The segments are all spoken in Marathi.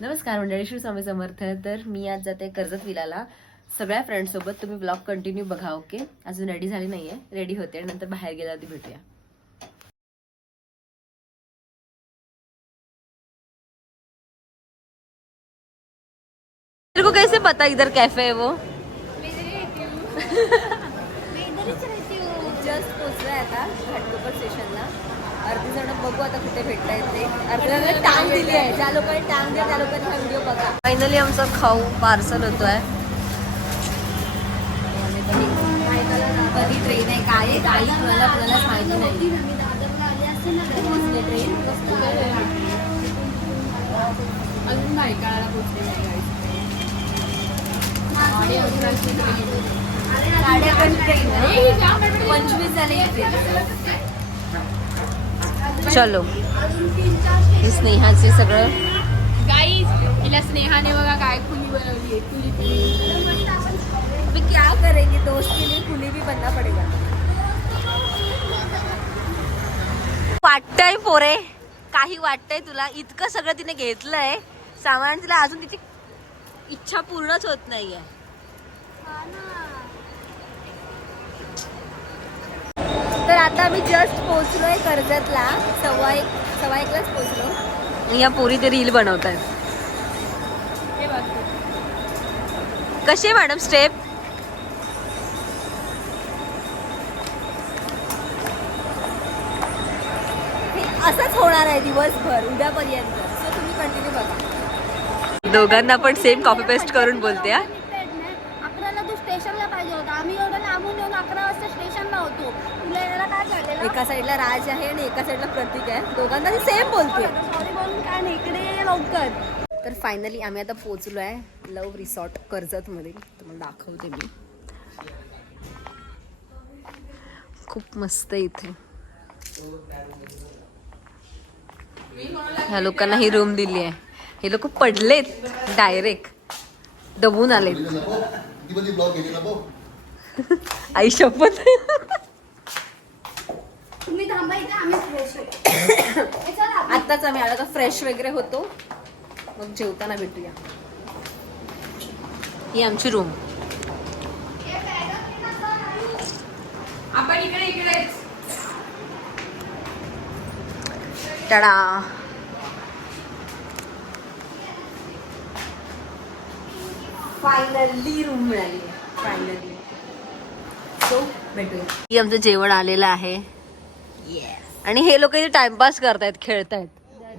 नमस्कार मंडळी, श्री स्वामी समर्थ. तर मी आज जाते कर्जत विलाला सगळ्या फ्रेंड्स सोबत. तुम्ही ब्लॉग कंटिन्यू बघा. ओके, अजून रेडी झाली नाहीये, रेडी होते आणि नंतर बाहेर गेल्यावरती भेटूया. तेरे को कैसे पता इधर कैफे है वो? जस्ट पोचलोय आता घाटकोपर स्टेशनला. अर्धी जण बघू आता कुठे भेटता येते. अर्धी जण टांग दिली आहे. ज्या लोकांनी टांग दिली त्या लोकांनी हा व्हिडिओ बघा. फायनली आमचा खाऊ पार्सल होतोय. कधी ट्रेन आहे काय आहे काही आपल्याला माहिती नाही. ट्रेन अजून भायखळ्याला पोहोचले नाही. 25 झाले. चलो, हे स्नेहाचे सगळं गाईज, हिला स्नेहाने बघा काय खुली बनवली आहे. खुली अभी क्या करेंगे, दोस्त के लिए खुली भी बनना पडेगा. वाटतंय पोरे, काही वाटतंय तुला? इतकं सगळं तिने घेतलंय सामान, तिला अजून तिची इच्छा पूर्णच होत नाहीये. तर आता आम्ही जस्ट पोहोचलोय कर्जतला. सव्वा एकलाच पोहोचलो. या पोरी ते रील बनवत आहेत. कशी आहे मॅडम स्टेप? असंच होणार आहे दिवसभर उद्यापर्यंत. सो तुम्ही कंटिन्यू बघा. दोघांना पण सेम कॉपी पेस्ट करून बोलते. 11ला तू स्टेशनला पाहिजे होता. आम्ही एवढं लांबून येऊन 11 वाजता स्टेशनला होतो. तुला यायला काय झालेलं? एका साईडला राज आहे आणि एका साईडला प्रतीक आहे. दोघांना ती सेम बोलते. सॉरी बोलून काय नाही, इकडे ये लवकर. तर फायनली आम्ही आता पोहोचलो आहे लव्ह रिसॉर्ट कर्जत मध्ये. तुम्हाला दाखवते मी. खूप मस्त आहे इथे. ह्या लोकांना ही रूम दिली आहे. हे लोक पडलेत डायरेक्ट, दबून आलेत. आई शपथ. तुम्ही थांबायचं, आम्ही फ्रेश होतो. आत्ताच आम्ही आलो, फ्रेश वगैरे होतो, मग जेवताना भेटूया. ही आमची रूम. आपण इकडे टाडा. फायनली रूम मिळाली. फायनली. सो भेटूया. ही आमचं जेवण आलेलं आहे. आणि हे लोक इथे टाइमपास करतायत, खेळतायत.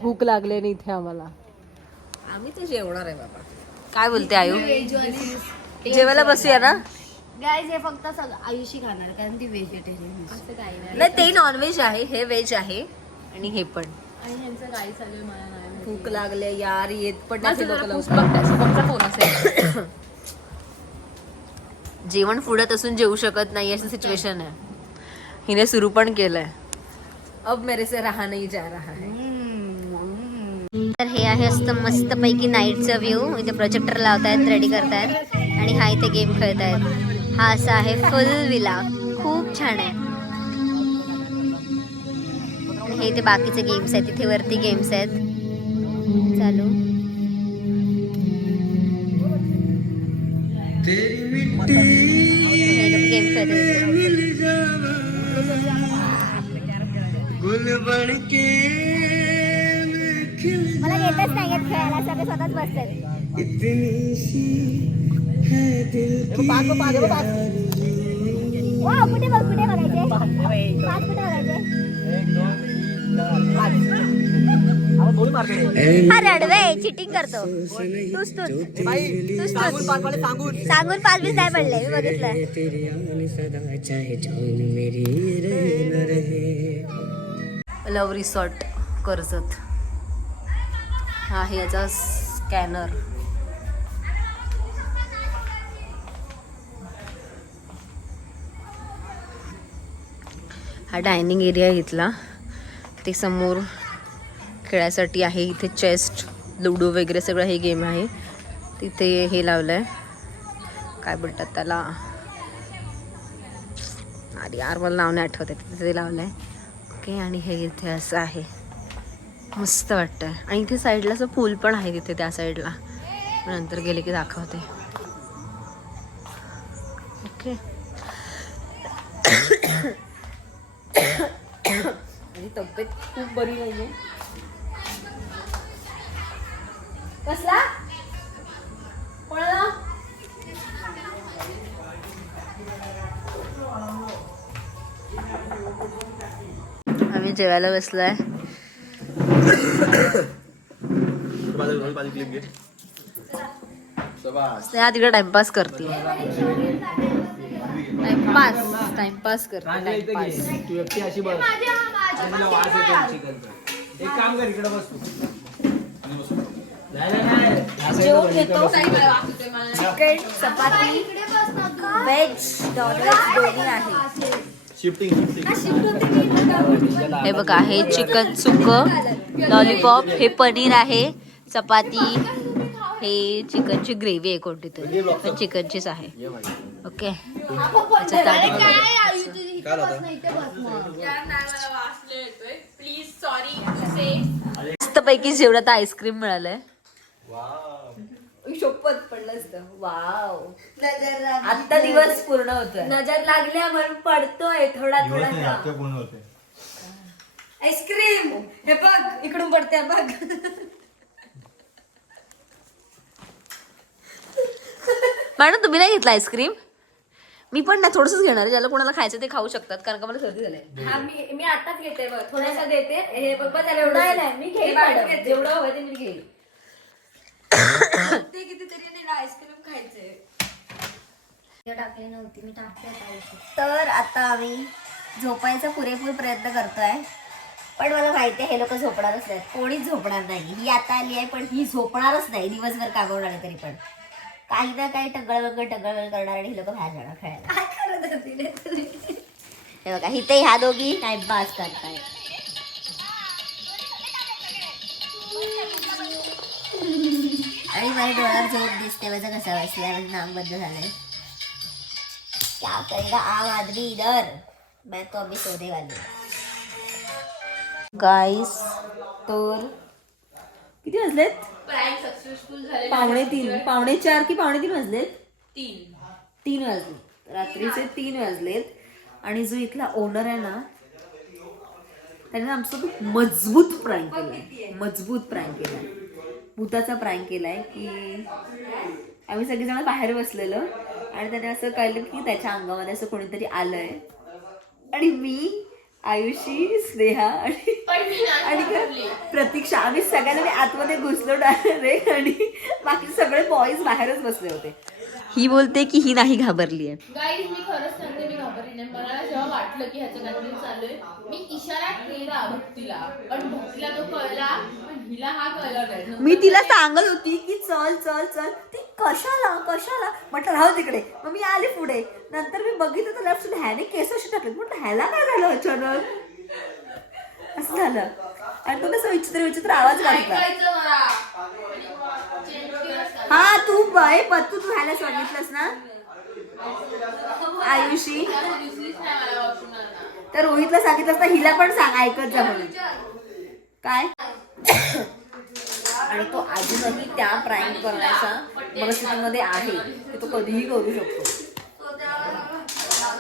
भूक लागली इथे आम्हाला. आम्ही तर जेवणार आहे बाबा. काय बोलते आयु? जेवायला बसूया ना. गाईज, हे फक्त आयुषी खाणार कारण ती व्हेजिटेरियन. असं काही नाही, ते नॉनव्हेज आहे, हे व्हेज आहे. आणि हे पण. आणि ह्यांचं काय चालू आहे मला नाही माहिती. भूक लागले यार, येत पण फोन असेल. जेवण पुढत असून जेवू शकत नाही अशी सिच्युएशन आहे. हिने सुरू पण केलंय. अब मेरे से रहा नहीं जा रहा है. तर हे आहे असतं मस्त पैकी नाईटचा व्ह्यू. इथे प्रोजेक्टर लावतायत, रेडी करतायत आणि हा इथे गेम खेळतायत. हा असा आहे फुल विला. खूप छान आहे. हे इथे बाकीचे गेम्स आहेत. तिथे वरती गेम्स आहेत चालू. हे लोक गेम खेळतात. मला येतच नाही येत खेळायला, सगळे स्वतःच बसतात. कुठे बघायचे? 5 कुठे बघायचे? हा रडवे चिटिंग करतो. सांगून 5 बीस नाही पडले. मी बघितलंय. Love resort Karjat. हा आहे याचा स्कॅनर. हा डायनिंग एरिया आहे इथला. ते समोर खेळायसाठी आहे. इथे चेस्ट, लुडो वगैरे सगळं हे गेम आहे. तिथे हे लावलंय, काय बोलतात त्याला, अरे यार मला नाव नाही आठवत आहे. तिथे लावलंय. ओके, आणि हे इथे असं आहे. मस्त वाटतंय. आणि इथे साईडला असं पूल पण आहे तिथे त्या साईडला. नंतर गेले की दाखवते. ओके. आणि तब्येत खूप बरी नाहीये. कसला कोणाला आम्ही जेवायला बसलोय. स्नेहा तिकडे टाइमपास करते. टाइमपास करते. तू एकटी अशी बस. एक काम कर इकडे बस तू. जेवण घेतो. चिकन चपाती व्हेज नॉनव्हेज दोन्ही आहे. शिफ्टिंग हे बघा हे चिकन सुक्क लॉलीपॉप, हे पनीर आहे, चपाती, हे चिकनची ग्रेव्ही आहे कोणती तरी, पण चिकनचीच आहे. ओके. मस्तपैकी जेवणात आईस्क्रीम मिळालंय. शोपत पडलं असतं. वाव. आता दिवस पूर्ण होतोय. नजर लागल्या म्हणून पडतोय थोडा थोडा. आईस्क्रीम हे बघ इकडून पडते बघ. मॅडम तुम्ही नाही घेतला आईस्क्रीम? मी पण ना थोडंसंच घेणार आहे. ज्याला कोणाला खायचं ते खाऊ शकतात, कारण का मला सर्दी झाली. हा मी आताच घेते बघ, थोडासा देते. हे बघ त्याला एवढं नाही मी घेईन, जेवढं हवं ते मी घेईन. ते कितीतरी आईस्क्रीम खायचंय. टाकली नव्हती मी टाकते. तर आता आम्ही झोपायचा पुरेपूर प्रयत्न करतोय, पण मला माहिती आहे हे लोक झोपणारच नाहीत. कोणीच झोपणार नाही. ही आता आली आहे पण ही झोपणारच नाही. दिवसभर कामावर आले तरी पण काही ना काही टगळ करणार आणि ही लोक बाहेर जाणार खेळायला. हे बघा इथे ह्या दोघी टाइमपास करताय. आणि माझ्या डोळ्यावर झोप दिसते. माझं कसा बसलाय, म्हणजे नाक बंद झालंय. क्या करेगा आम आदमी इधर, मैं तो अभी सोने वाली. गाईस तर किती वाजलेत? 3:45 4:45 की 3:45 वाजलेत. 3 वाजले रात्रीचे 3 वाजलेत. आणि जो इथला ओनर आहे ना त्याने आमचं खूप मजबूत प्रँक केलाय. भूताचा प्रँक केलाय की आम्ही सगळेजण बाहेर बसलेलो आणि त्याने असं कळलं की त्याच्या अंगामध्ये असं कोणीतरी आलंय. आणि मी, आयुषी, स्नेहा आणि प्रतीक्षा आम्ही सगळ्यांनी आतमध्ये घुसलो डायरेक्ट. आणि बाकी सगळे बॉईज बाहेरच बसले होते. ही बोलते की ही नाही घाबरली आहे. गाईज मी खरंच सांगते, मी घाबरली नाही. मला जेव्हा वाटलं की ह्याचं काहीतरी चालू आहे, मी इशारा केला भक्तीला, पण भक्तीला तो कळला, पण हिला हा कळला नाही. मी तिला सांगत होती की चल चल चल. ती कशाला म्हटलं राहू तिकडे. मग मी आले पुढे. नंतर मी बघितलं तर लेफ्ट ह्याने केस अशी टाकले. म्हटलं ह्याला काय झालं अचानक, असं झालं. आणि तो कसं विचित्र आवाज काढला. हा तू पत्तू तू ह्याला सांगितलंस ना आयुषी, तर रोहितला सांगितलंस ना हिला पण सांग ऐकत जा म्हणून. काय आणि तो अजूनही त्या प्रँक करण्याच्या परिस्थितीमध्ये आहे की तो कधीही करू शकतो.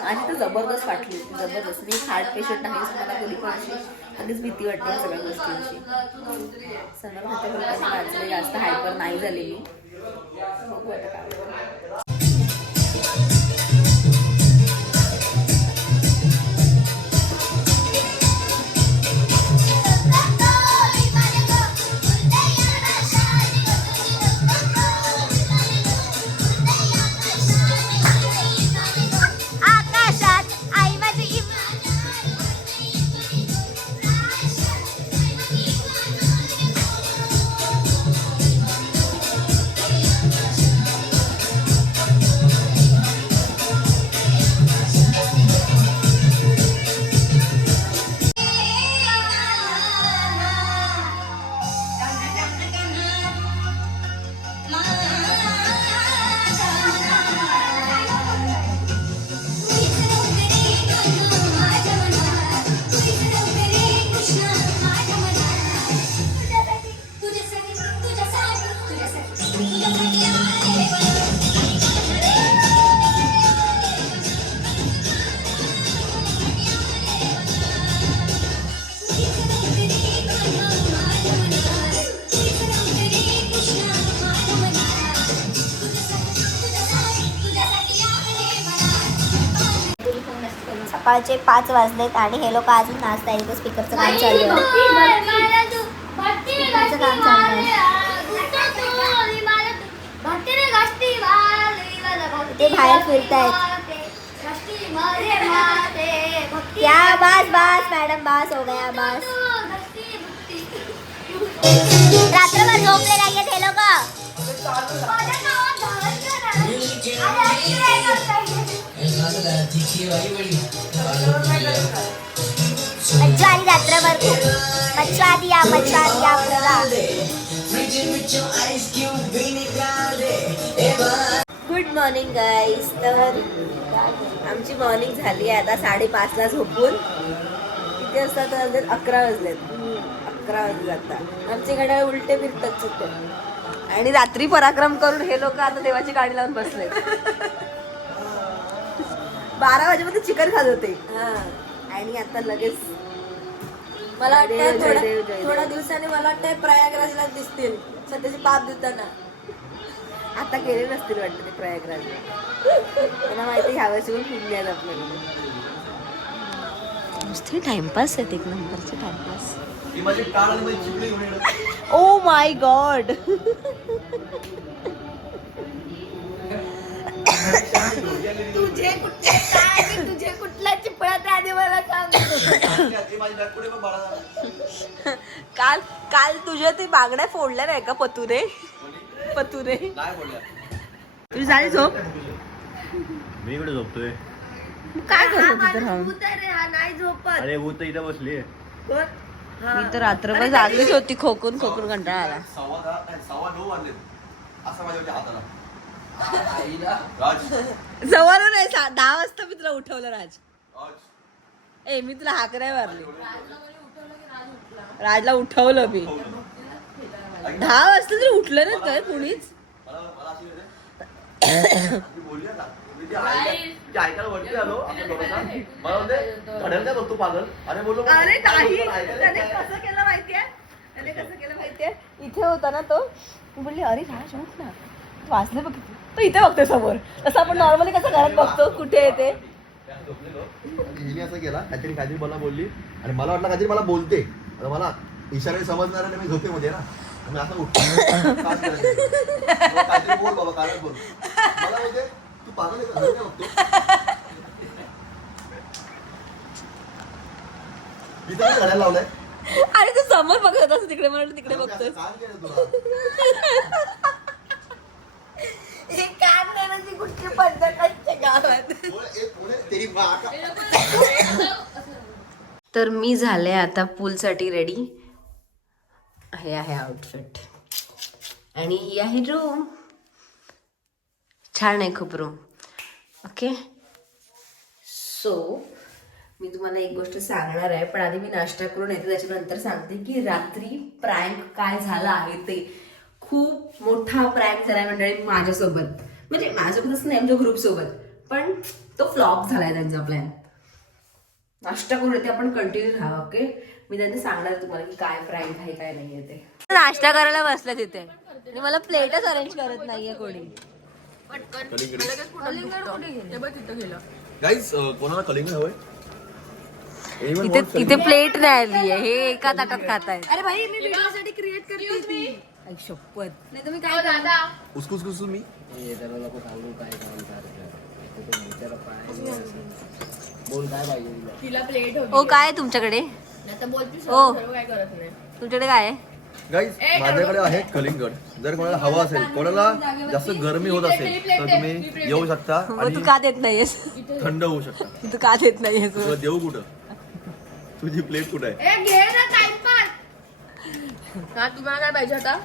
आणि तो जबरदस्त वाटली, जबरदस्त. मी हार्ट पेशंट आहे, मला कधी पण अशी कधीच भीती वाटते या सगळ्या गोष्टींची. समोर वाचले जास्त हायपर नाही झाले मी. बघू आता काय. सकाळचे 5 वाजलेत आणि हे लोक अजून नाचत आहे. स्पीकरचं काम चालू आहे. स्पीकरचं काम चालू आहे. ते बाहेर फिरतायत. क्या बस बस मॅडम बस हो गया बस. रात्रभर झोपले नाहीयेत हे लोक. मज्जा आली रात्रभर खूप. मज्जा दिया पूरा. Good morning guys. तर आमची मॉर्निंग झाली आहे आता 5:30ला झोपून. किती वाजता तर 11 वाजलेत. 11 वाजले आता. आमचे घड्याळ उलटे फिरतात सध्या. आणि रात्री पराक्रम करून हे लोक आता देवाची गाडी लावून बसले. 12 वाजेपर्यंत चिकन खात होते. आणि आता लगेच मला जय वाटतं देव, जय थोड्या देव. दिवसांनी मला वाटतं प्रयागराजला दिसतील सध्याचे पाप देताना. आता गेले नसतील वाटतं ते प्रयागराजला. त्यांना माहिती ह्या वर्षी पण फिरले आहेत आपल्याला. नुसते टाइमपास आहेत. एक नंबरचे टाइमपास. ही माझी काळ आणि माझी चिपळी घेऊन येणार. Oh my God. तुझे कुठला चिपळा त्या आधी मला सांग. हे माझी बॅग पुढे पण बाळा. काल तुझ्या ते बांगड्या फोडल्या नाही का पतूने? काय बोलल्या? तुझी झाली झोप? मी इकडे झोपतोय. काय करत होती तर हम? नाही झोपत. अरे वो तर इथं बसली. मी तर रात्रभर जागलीच होती. खोकून कंटाळा आला. 9:15 वाजले. असं माझ्या हाताला. राज जवळ नाही 10 वाजता मी तुला उठवलं राज. मी तुला हाक नाही मारली. राजला उठवलं मी. 10 वाजता तरी उठलं ना तर कुणीच. ऐकायला वरती आलो आपण दोघांना. मला म्हणते घड्याळ काय बघतो पागल. अरे बोललो अरे नाही. त्याने कसं केलं माहितीये? इथे होता ना तो. मी बोलली अरे राज उठ ना. तू वाचले बघ. तो इथे बघतोय समोर. तसं आपण नॉर्मली कसं घरात बघतो कुठे येते. हिने असं केला काहीतरी मला बोलली आणि मला वाटलं काहीतरी मला बोलते. आता मला इशारे समजणार आणि मी झोपेमध्ये ना. मी असं उठतो. काहीतरी बोल बाबा कारण बोल. मला बोलते तू पागल आहे का? घड्याळ काय बघतो? मी तर घड्याळ लावलंय. आणि तू समोर बघत होतास तिकडे म्हणून तिकडे बघतोय. काम केलं तुला. हे काम करण्याची कुठची पद्धत असते गावात. तेरी माँ का. तर मी झाले आता पूलसाठी रेडी. हे आहे आउटफिट आणि ही आहे रूम. छान आहे खूप रूम. ओके सो मी तुम्हाला एक गोष्ट सांगणार आहे पण आधी मी नाश्ता करून येते. त्याच्यानंतर सांगते की रात्री प्रँक काय झाला आहे ते. खूप मोठा प्रँक झालाय मंडळी माझ्यासोबत. म्हणजे माझ्यासोबतच नाही आमच्या ग्रुपसोबत. पण तो फ्लॉप झालाय त्यांचा प्लॅन. नाश्ता करून येते आपण कंटिन्यू राहा. ओके मी त्यांना सांगणार तुम्हाला की काय प्रँक आहे काय नाहीये ते. नाश्ता करायला बसला तिथे आणि मला प्लेटच अरेंज करत नाहीये कोणी. गाईज कोणाला कलिंगड हवंय? इथे प्लेट नाही आली आहे. हे एका ताटात खात आहेत. अरे भाई मी व्हिडिओसाठी क्रिएट करते. शपथ. नाही तुम्ही काय दादा उसकुस मी तिला प्लेट होती. ओ काय आहे तुमच्याकडे? नाही तर बोलती ओ. सर्व काय करत नाही. तुमच्याकडे काय आहे? गाईज माझ्याकडे आहे कलिंगड. जर कोणाला हवा असेल कोणाला जास्त गरमी होत असेल तर तुम्ही येऊ शकता मग तू आणि का देत नाहीयेस? थंड होऊ शकता. तू का देत नाहीयेस? तुला देऊ कुठं? तुझी प्लेट कुठं आहे? ए घे ना टाइमपास. हा तुम्हाला काय पाहिजे आता?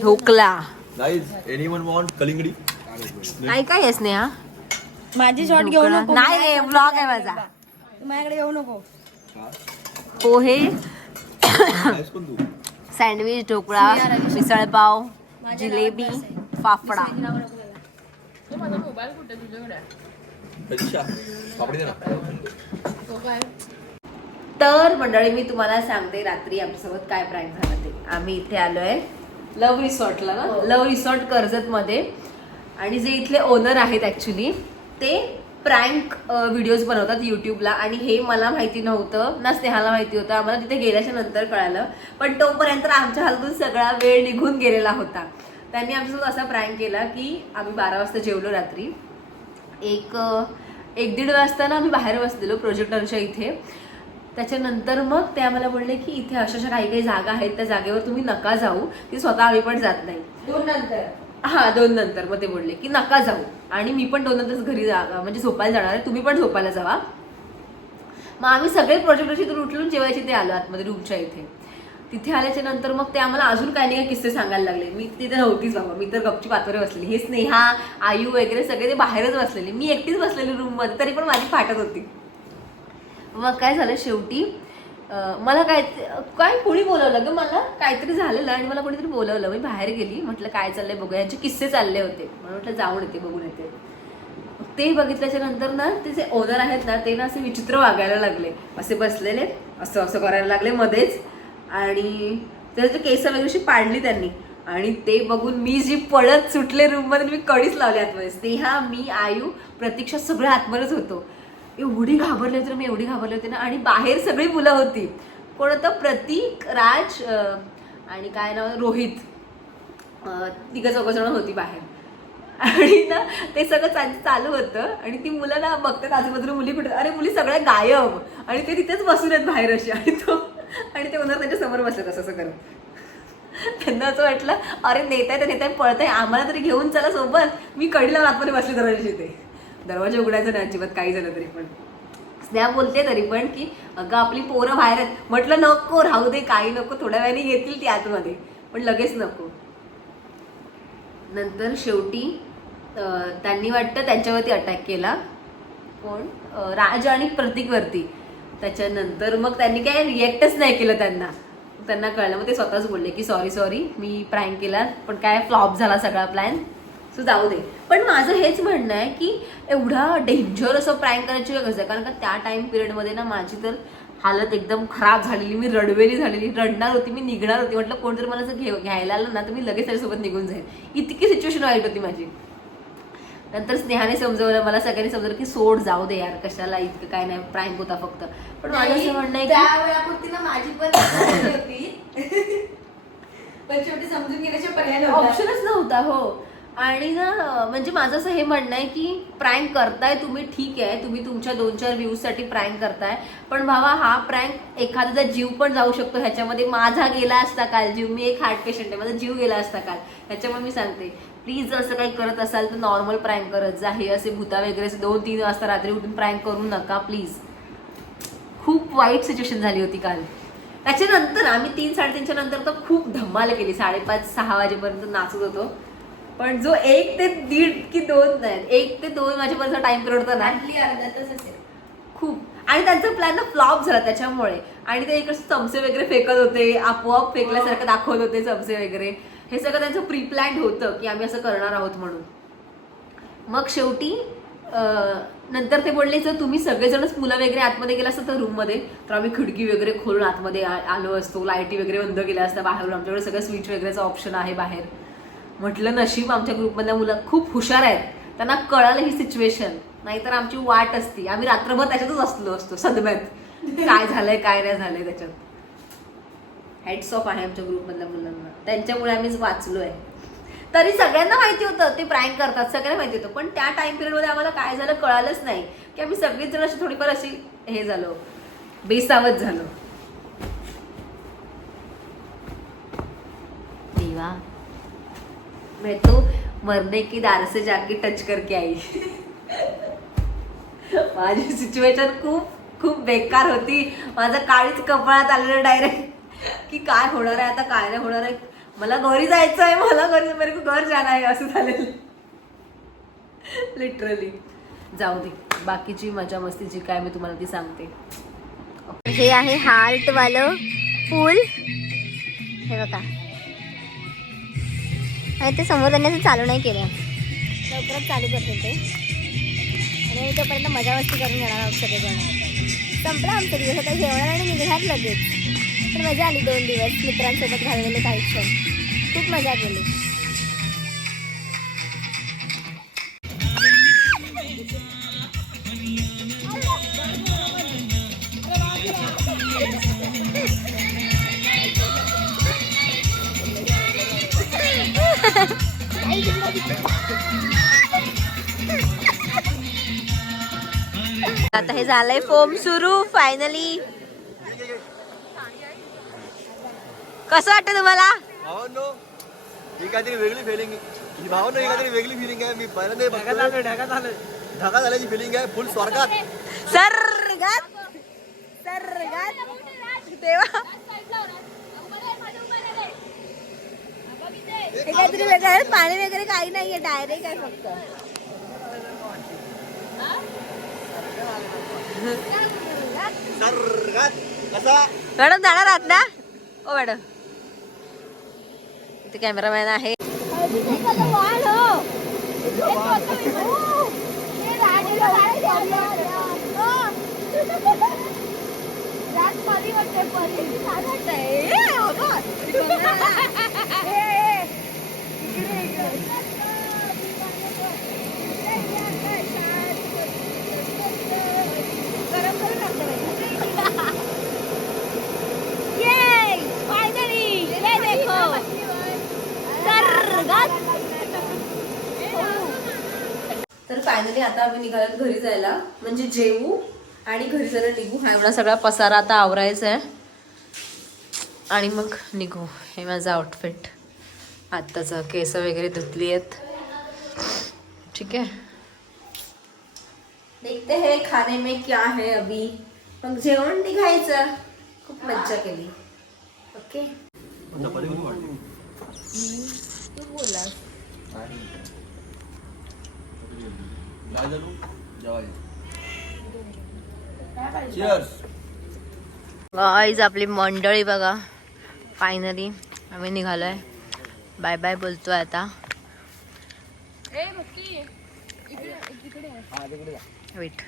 ढोकला. गाईज एनीवन वॉन्ट कलिंगडी? काय काय आहेस नेहा? माझी शॉट घेऊ नको. नाही रे ब्लॉग आहे माझा. तू माझ्याकडे येऊ नको. पोहे आहेस पण तू सँडविच, ढोकळा, मिसळपाव, जिलेबी, फाफडा. तो माझा मोबाईल कुठे तुझ्याकडे आहे? पापडी दे ना. तो काय तर मंडळी मी तुम्हाला सांगते रात्री आमच्यासोबत काय प्रँक झालं ते. आम्ही इथे आलोय लव्ह रिसॉर्टला ना, लव्ह रिसॉर्ट कर्जत मध्ये. आणि जे इथले ओनर आहेत ऍक्च्युली ते प्रँक व्हिडिओज बनवतात युट्यूबला. आणि हे मला माहिती नव्हतं ना, स्नेहाला माहिती होतं. आम्हाला तिथे गेल्याच्या नंतर कळालं. पण तोपर्यंत आमच्या हातून सगळा वेळ निघून गेलेला होता. त्यांनी आमच्यासोबत असा प्रँक केला की आम्ही 12 वाजता जेवलो रात्री. एक 1-1.5 वाजता ना आम्ही बाहेर बसलेलो प्रोजेक्टरच्या इथे. त्याच्यानंतर मग ते आम्हाला बोलले की इथे अशा काही काही जागा आहेत, त्या जागेवर तुम्ही नका जाऊ. ती स्वतः आम्ही पण जात नाही. 2 नंतर 2 नंतर मग ते बोलले की नका जाऊ. आणि मी पण 2 नंतर घरी म्हणजे झोपायला जाणार आहे, तुम्ही पण झोपायला जावा. मग आम्ही सगळे प्रोजेक्टरच्या इथून उठलून जेवायचे ते आलो आतमध्ये रूमच्या इथे. तिथे आल्याच्या नंतर मग ते आम्हाला अजून काही नाही किस्से सांगायला लागले. मी तिथे नव्हतीच बाबा, मी तर गपची पातोरे बसलेली. हे स्नेहा, आयू वगैरे सगळे ते बाहेरच बसलेले. मी एकटीच बसलेली रूममध्ये, तरी पण माझी फाटत होती. मग काय झालं शेवटी मला काय कोणी बोलवलं ग, मला काहीतरी झालेलं आणि मला कोणीतरी बोलवलं. मी बाहेर गेली, म्हटलं काय चाललंय बघूया. यांचे किस्से चालले होते, म्हणून म्हटलं जाऊन येते बघून येते. ते बघितल्याच्या नंतर ना ते जे ओनर आहेत ना ते ना असे विचित्र वागायला लागले. असे बसलेले असं असं करायला लागले मध्येच. आणि त्याचे केस वगैरे अशी पाडली त्यांनी. आणि ते बघून मी जी पळत सुटले रूममध्ये, मी कढीच लावली आतमध्ये. स्नेहा, मी, आयू, प्रतीक्षा सगळे आतमध्येच होतो. एवढी घाबरले होते मी, एवढी घाबरले होते ना. आणि बाहेर सगळी मुलं होती. कोण होतं? प्रतीक, राज आणि काय नाव रोहित, 3-4 जण होती बाहेर. आणि ना ते सगळं चालू होतं. आणि ती मुलं ना बघतात आजूबाजूला मुली कुठे, अरे मुली सगळ्या गायब. आणि ते तिथेच बसून आहेत बाहेर अशी. आणि ते ओनर त्यांच्या समोर बसले असं करत. त्यांना असं वाटलं अरे नेताय पळताय, आम्हाला तरी घेऊन चला सोबत. मी कढीला आतमध्ये बसले दरवाजाशी. ते दरवाजा उघडायचा नाही अजिबात काही झालं तरी. पण स्नेहा बोलते तरी पण की अगं आपली पोरं बाहेर आहेत. म्हटलं नको, राहू दे, काही नको, थोड्या वेळाने येतील ती आतमध्ये, पण लगेच नको. नंतर शेवटी त्यांनी वाटतं त्यांच्यावरती अटॅक केला. कोण? राज आणि प्रतीकवरती. त्याच्यानंतर मग त्यांनी काय रिॲक्टच नाही केलं. त्यांना कळलं. मग ते स्वतःच बोलले की सॉरी मी प्रँक केला, पण काय फ्लॉप झाला सगळा प्लॅन, सो जाऊ दे. पण माझं हेच म्हणणं आहे की एवढा डेंजर असं प्रँक करायची गरज आहे. कारण का त्या टाइम पिरियडमध्ये ना माझी तर हालत एकदम खराब झालेली. मी रडवेली झालेली, रडणार होती, मी निघणार होती. म्हटलं कोणतरी मला जर घ्यायला आलं ना तर मी लगेच त्याच्यासोबत निघून जाईल. इतकी सिच्युएशन वाईट होती माझी. नंतर स्नेहाने समजवलं, मला सगळ्यांनी समजलं की सोड, जाऊ दे यार, कशाला इतकं काय नाही, प्रँक होता फक्त. पण माझं असं म्हणणं आहे त्या वेळापुरती ना माझी पण होती. पण शेवटी समजून घेण्याचे पर्याय ऑप्शनच नव्हता. हो. आणि ना म्हणजे माझं असं हे म्हणणं आहे की प्रँक करताय तुम्ही, ठीक आहे, तुम्ही तुमच्या 2-4 व्ह्यूजसाठी प्रँक करताय. पण भावा हा प्रँक एखाद्याचा जीव पण जाऊ शकतो ह्याच्यामध्ये. माझा गेला असता काल जीव, मी एक हार्ट पेशंट आहे, माझा जीव गेला असता काल. ह्याच्यामुळे मी सांगते प्लीज जर असं काही करत असाल तर नॉर्मल प्रँक करत जा. हे असे भूता वगैरे 2-3 वाजता रात्री उठून प्रँक करू नका प्लीज. खूप वाईट सिच्युएशन झाली होती काल. त्याच्यानंतर आम्ही 3-3:30च्या नंतर तर खूप धमाल केली. 5:30-6 वाजेपर्यंत नाचत होतो. पण जो 1 ते 1.5 की 2 नाही, 1 ते 2 वाजेपर्यंत टाइम पिरियड होता ना, अर्धा तास असेल खूप. आणि त्यांचा प्लॅन ना फ्लॉप झाला त्याच्यामुळे. आणि ते इकडे चमचे वगैरे फेकत होते, आपोआप फेकल्यासारखं दाखवत होते चमचे वगैरे. हे सगळं त्यांचं प्री प्लॅन्ड होतं की आम्ही असं करणार आहोत म्हणून. मग शेवटी नंतर ते बोलले जर तुम्ही सगळेजणच मुलं वगैरे आतमध्ये गेला असतं तर रूममध्ये, तर आम्ही खिडकी वगैरे खोलून आतमध्ये आलो असतो, लाईटी वगैरे बंद केल्या असत्या बाहेरून. आमच्याकडे सगळं स्विच वगैरेचा ऑप्शन आहे बाहेर. म्हटलं नशीब आमच्या ग्रुपमधल्या मुलं खूप हुशार आहेत, त्यांना कळालं ही सिच्युएशन, नाहीतर आमची वाट असती. आम्ही रात्रभर त्याच्यातच असतो सदम्यात, काय झालंय काय नाही झालंय त्याच्यात. हेड्स ऑफ आहे आमच्या ग्रुपमधल्या मुलांना, त्यांच्यामुळे आम्ही वाचलोय. तरी सगळ्यांना माहिती होतं ते प्रँक करतात, सगळ्यांना माहिती होतं. पण त्या टाइम पिरियडमध्ये आम्हाला काय झालं कळालंच नाही की आम्ही सगळीच जण अशी थोडीफार अशी हे झालो, बेसावत झालो. देवा, मैं तो मरने की दार से जाके टच करके आई. माझी सिच्युएशन खूप खूप बेकार होती. माझं काळीच कपाळात आलेलं डायरेक्ट की काय होणार आहे आता, काय नाही होणार आहे. मला घरी जायचं आहे, मला घरी, मेरे को घर जाना आहे, असं झालेलं लिटरली. जाऊ दे, बाकीची मजा मस्ती जी काय मी तुम्हाला ती सांगते. हे आहे हार्ट वालं पूल. हे बघा. आणि ते समोर त्यांनी असं चालू नाही केलं, लवकरच चालू करते ते. आणि तोपर्यंत मजा मस्ती करून घेणार आहोत सगळेजण. संपला आमचा दिवस आता जेवणार आणि निघणार लगेच. पण मजा आली 2 दिवस मित्रांसोबत घालवलेले काही क्षण. खूप मजा केली. आता हे झालंय फोम सुरू फायनली. कसं वाटतं तुम्हाला? भावांनो ही काहीतरी वेगळी फिलिंग ही भावांनो ही काहीतरी वेगळी फिलिंग आहे. मी पहिल्यांदा ढगा झाल्याची फिलिंग आहे. फुल स्वर्गात. सर्गात देवा हे काहीतरी वेगळं आहे. पाणी वगैरे काही नाहीये, डायरेक्ट आहे फक्त. स्वर्गात कसा मॅडम जाणार आहात ना? ओ मॅडम इथे कॅमेरामॅन आहे. तर फायनली आता आम्ही निघालो घरी जायला, म्हणजे जेवू आणि घरी जायला निघू. हा एवढा सगळा पसारा आता आवरायचा आहे आणि मग निघू. हे माझं आउटफिट आत्ताचं. केस वगैरे धुतली आहेत. ठीक आहे, देखते हैं खाने में क्या है अभी. मग जेवण निघायचं. खूप मज्जा केली. ओके तू बोलास. गाईज आपली मंडळी बघा, फायनली आम्ही निघालोय. बाय बाय बोलतोय आता. वेट